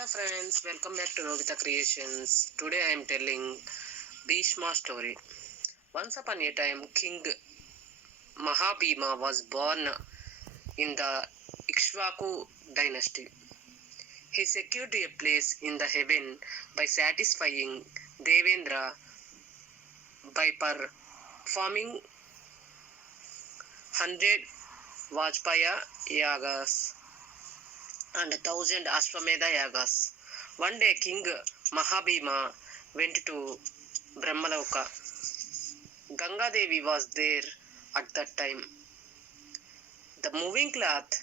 Hello friends, welcome back to Novita Creations. Today I am telling Bhishma story. Once upon a time, King Mahabhima was born in the Ikshvaku dynasty. He secured a place in the heaven by satisfying Devendra by performing 100 Vajpaya Yagas and 1,000 Ashwamedha Yagas. One day King Mahabhima went to Brahmaloka. Ganga Devi was there at that time. The moving cloth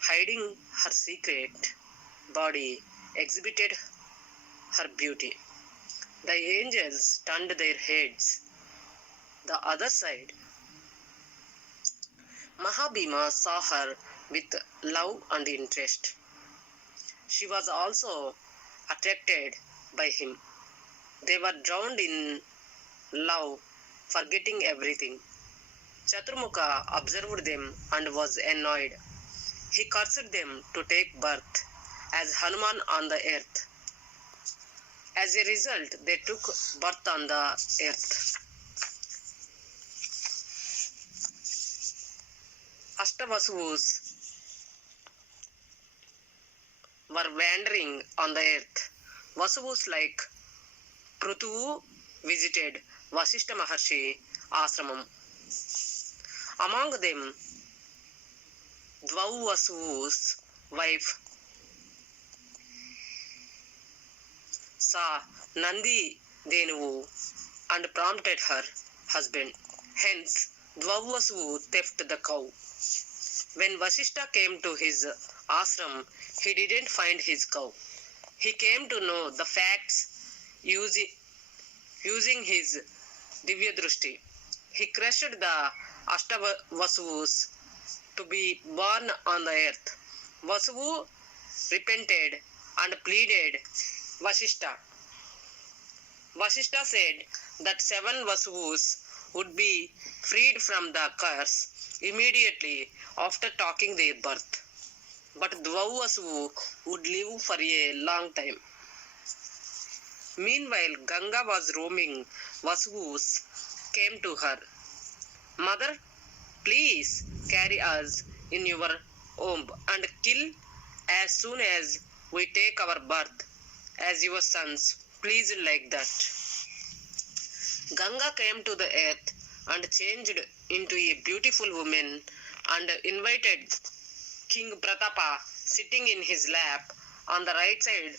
hiding her secret body exhibited her beauty. The angels turned their heads the other side. Mahabhima saw her with love and interest. She was also attracted by him. They were drowned in love, forgetting everything. Chaturmukha observed them and was annoyed. He cursed them to take birth as Hanuman on the earth. As a result, they took birth on the earth. Ashtavasuvus were wandering on the earth. Vasuvus like Prutuvu visited Vasishta Maharshi ashramam. Among them, Dvauvasuvu's wife saw Nandi Denuvu and prompted her husband. Hence, Dvauvasuvu theft the cow. When Vasishta came to his ashram, he didn't find his cow. He came to know the facts using his Divya Drushti. He crushed the Ashtavasuvus to be born on the earth. Vasuvu repented and pleaded Vasishta. Vasishta said that 7 Vasuvus would be freed from the curse immediately after taking their birth. But Dvauvasuvu would live for a long time. Meanwhile, Ganga was roaming. Vasuvus came to her. Mother, please carry us in your womb and kill as soon as we take our birth as your sons. Please like that. Ganga came to the earth and changed into a beautiful woman and invited King Pratapa sitting in his lap on the right side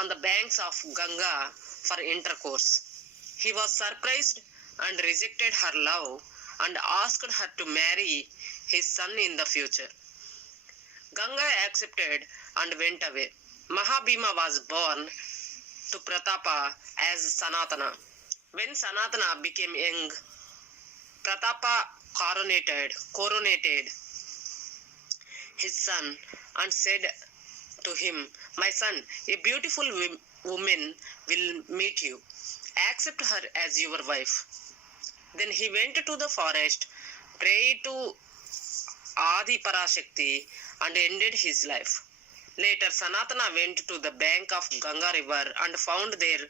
on the banks of Ganga for intercourse. He was surprised and rejected her love and asked her to marry his son in the future. Ganga accepted and went away. Mahabhima was born to Pratapa as Sanatana. When Sanatana became young, Pratapa coronated his son and said to him, "My son, a beautiful woman will meet you. Accept her as your wife." Then he went to the forest, prayed to Adi Parashakti and ended his life. Later, Sanatana went to the bank of Ganga river and found there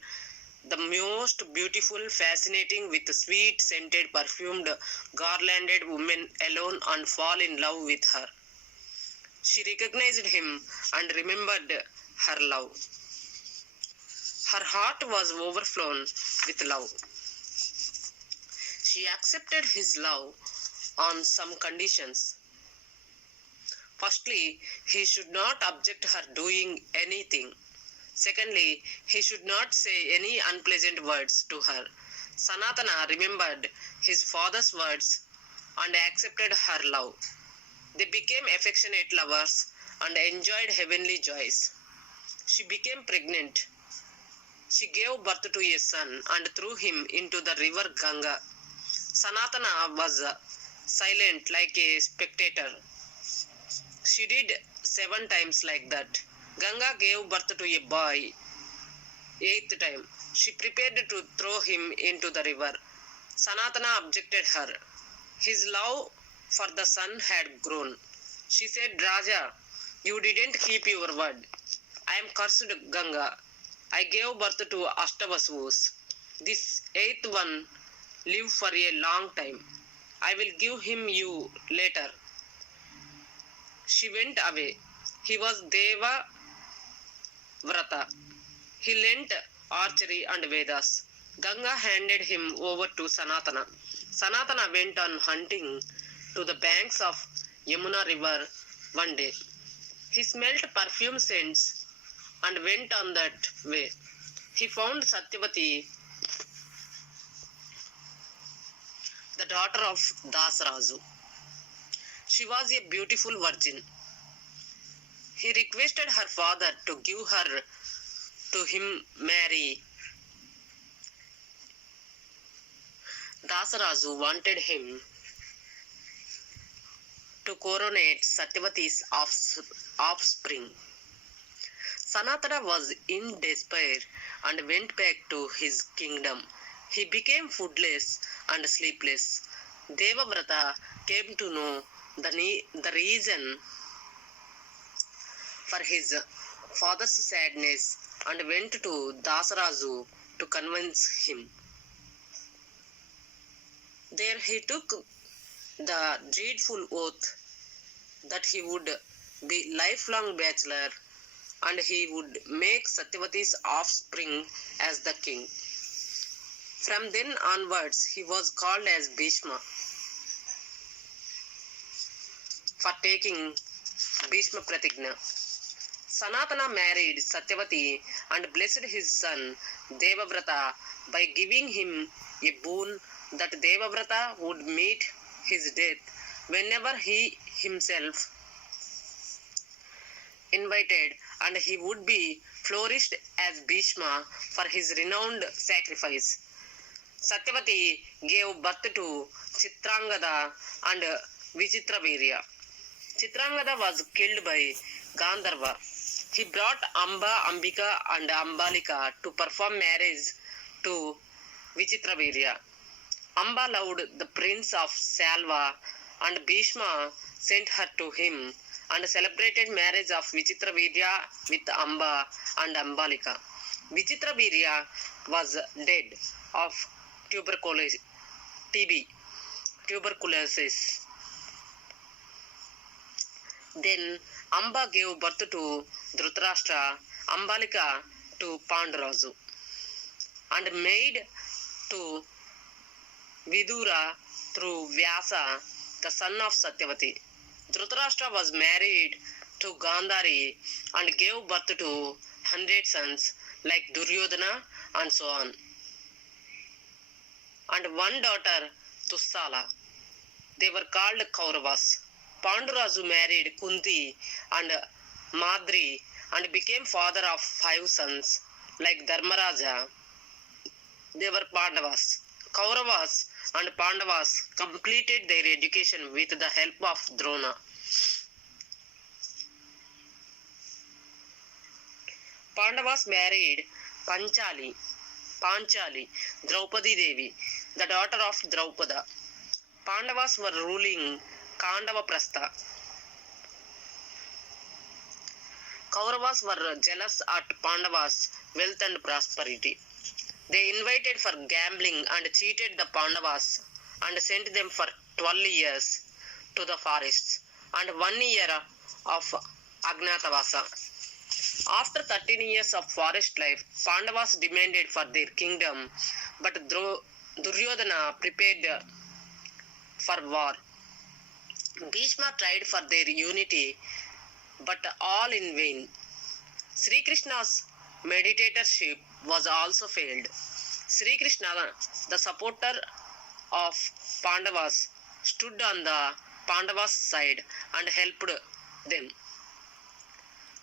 the most beautiful, fascinating, with sweet, scented, perfumed, garlanded woman alone and fall in love with her. She recognized him and remembered her love. Her heart was overflown with love. She accepted his love on some conditions. Firstly, he should not object her doing anything. Secondly, he should not say any unpleasant words to her. Sanatana remembered his father's words and accepted her love. They became affectionate lovers and enjoyed heavenly joys. She became pregnant. She gave birth to a son and threw him into the river Ganga. Sanatana was silent like a spectator. She did 7 times like that. Ganga gave birth to a boy. 8th time, she prepared to throw him into the river. Sanatana objected her. His love for the son had grown. She said, "Raja, you didn't keep your word. I am cursed Ganga. I gave birth to Ashtavasvus. This eighth one lived for a long time. I will give him you later. She went away. He was Deva Vrata. He learnt archery and Vedas. Ganga handed him over to Sanatana. Sanatana went on hunting to the banks of Yamuna river one day. He smelt perfume scents and went on that way. He found Satyavati, the daughter of Dasraju. She was a beautiful virgin. He requested her father to give her to him marry. Dasaraju wanted him to coronate Satyavati's offspring. Sanatana was in despair and went back to his kingdom. He became foodless and sleepless. Devavrata came to know the reason for his father's sadness and went to Dasaraju to convince him. There he took the dreadful oath that he would be lifelong bachelor and he would make Satyavati's offspring as the king. From then onwards, he was called as Bhishma for taking Bhishma Pratigna. Sanatana married Satyavati and blessed his son Devavrata by giving him a boon that Devavrata would meet his death whenever he himself invited, and he would be flourished as Bhishma for his renowned sacrifice. Satyavati gave birth to Chitrangada and Vichitravirya. Chitrangada was killed by Gandharva. He brought Amba, Ambika and Ambalika to perform marriage to Vichitravirya. Amba loved the prince of Salva and Bhishma sent her to him and celebrated marriage of Vichitravirya with Amba and Ambalika. Vichitravirya was dead of tuberculosis. Then Amba gave birth to Dhritarashtra, Ambalika to Panduraju, and maid to Vidura through Vyasa, the son of Satyavati. Dhritarashtra was married to Gandhari and gave birth to 100 sons like Duryodhana and so on, and one daughter Tusala. They were called Kauravas. Panduraju married Kunti and Madri and became father of 5 sons like Dharmaraja. They were Pandavas. Kauravas and Pandavas completed their education with the help of Drona. Pandavas married Panchali, Draupadi Devi, the daughter of Draupada. Pandavas were ruling Kandavaprastha. Kauravas were jealous at Pandavas' wealth and prosperity. They invited for gambling and cheated the Pandavas and sent them for 12 years to the forests and 1 year of Agnatavasa. After 13 years of forest life, Pandavas demanded for their kingdom, but Duryodhana prepared for war. Bhishma tried for their unity, but all in vain. Sri Krishna's meditatorship was also failed. Sri Krishna, the supporter of Pandavas, stood on the Pandavas' side and helped them.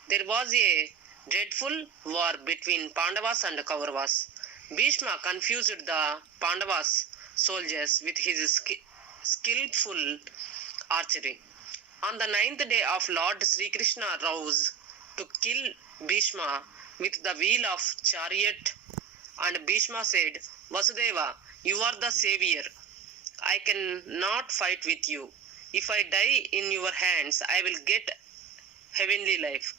There was a dreadful war between Pandavas and Kauravas. Bhishma confused the Pandavas' soldiers with his skillful archery. On the 9th day of Lord Sri Krishna rose to kill Bhishma with the wheel of chariot, and Bhishma said, Vasudeva, you are the savior. I cannot fight with you. If I die in your hands, I will get heavenly life.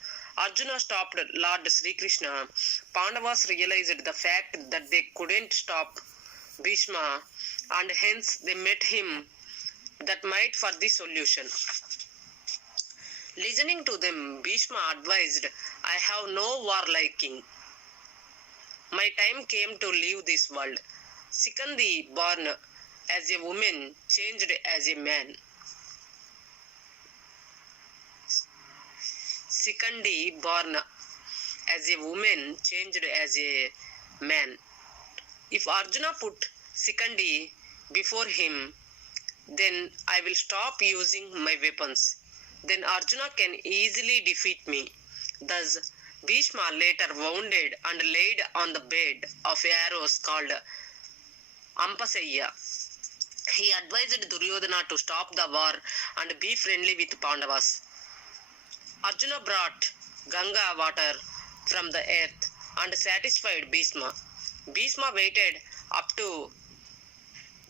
Arjuna stopped Lord Sri Krishna. Pandavas realized the fact that they couldn't stop Bhishma, and hence they met him that might for the solution. Listening to them, Bhishma advised, I have no warlike king. My time came to leave this world. Sikandi, born as a woman, changed as a man. Sikandi, born as a woman, changed as a man. If Arjuna put Sikandi before him, then I will stop using my weapons. Then Arjuna can easily defeat me. Thus, Bhishma later wounded and laid on the bed of arrows called Ampasaya. He advised Duryodhana to stop the war and be friendly with Pandavas. Arjuna brought Ganga water from the earth and satisfied Bhishma. Bhishma waited up to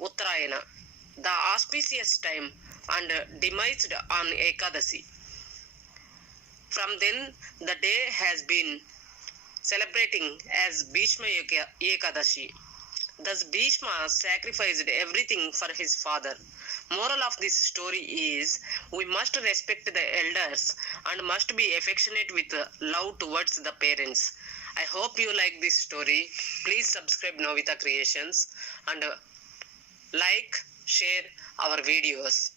Uttarayana, the auspicious time, and demised on Ekadasi. From then, the day has been celebrating as Bhishma Ekadashi. Thus, Bhishma sacrificed everything for his father. Moral of this story is, we must respect the elders and must be affectionate with love towards the parents. I hope you like this story. Please subscribe Novita Creations and like, share our videos.